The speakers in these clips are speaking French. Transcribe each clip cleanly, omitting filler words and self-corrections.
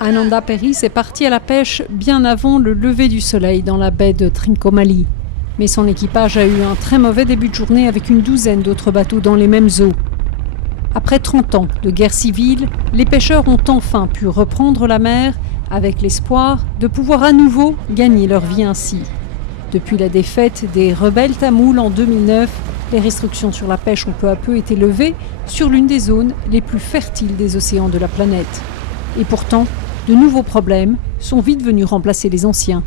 Ananda Peris est parti à la pêche bien avant le lever du soleil dans la baie de Trincomalee. Mais son équipage a eu un très mauvais début de journée avec une douzaine d'autres bateaux dans les mêmes eaux. Après 30 ans de guerre civile, les pêcheurs ont enfin pu reprendre la mer avec l'espoir de pouvoir à nouveau gagner leur vie ainsi. Depuis la défaite des rebelles tamouls en 2009, les restrictions sur la pêche ont peu à peu été levées sur l'une des zones les plus fertiles des océans de la planète. Et pourtant, de nouveaux problèmes sont vite venus remplacer les anciens.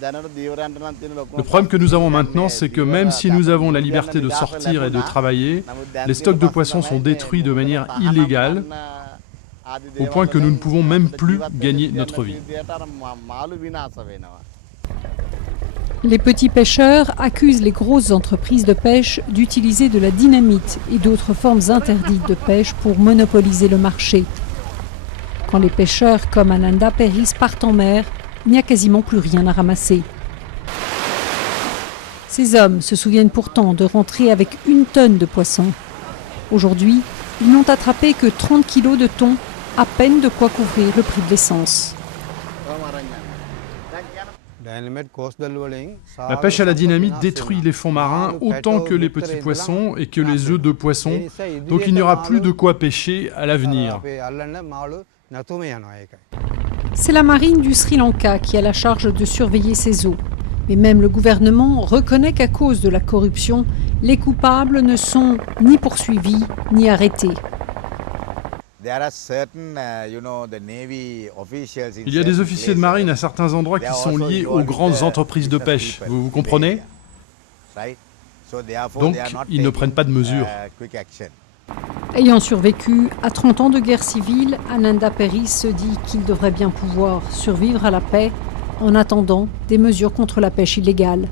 Le problème que nous avons maintenant, c'est que même si nous avons la liberté de sortir et de travailler, les stocks de poissons sont détruits de manière illégale, au point que nous ne pouvons même plus gagner notre vie. Les petits pêcheurs accusent les grosses entreprises de pêche d'utiliser de la dynamite et d'autres formes interdites de pêche pour monopoliser le marché. Quand les pêcheurs comme Ananda Peris partent en mer, il n'y a quasiment plus rien à ramasser. Ces hommes se souviennent pourtant de rentrer avec 1 tonne de poissons. Aujourd'hui, ils n'ont attrapé que 30 kilos de thon, à peine de quoi couvrir le prix de l'essence. La pêche à la dynamite détruit les fonds marins autant que les petits poissons et que les œufs de poisson, donc il n'y aura plus de quoi pêcher à l'avenir. C'est la marine du Sri Lanka qui a la charge de surveiller ces eaux. Mais même le gouvernement reconnaît qu'à cause de la corruption, les coupables ne sont ni poursuivis ni arrêtés. Il y a des officiers de marine à certains endroits qui sont liés aux grandes entreprises de pêche, vous comprenez? Donc, ils ne prennent pas de mesures. Ayant survécu à 30 ans de guerre civile, Ananda Peris se dit qu'il devrait bien pouvoir survivre à la paix en attendant des mesures contre la pêche illégale.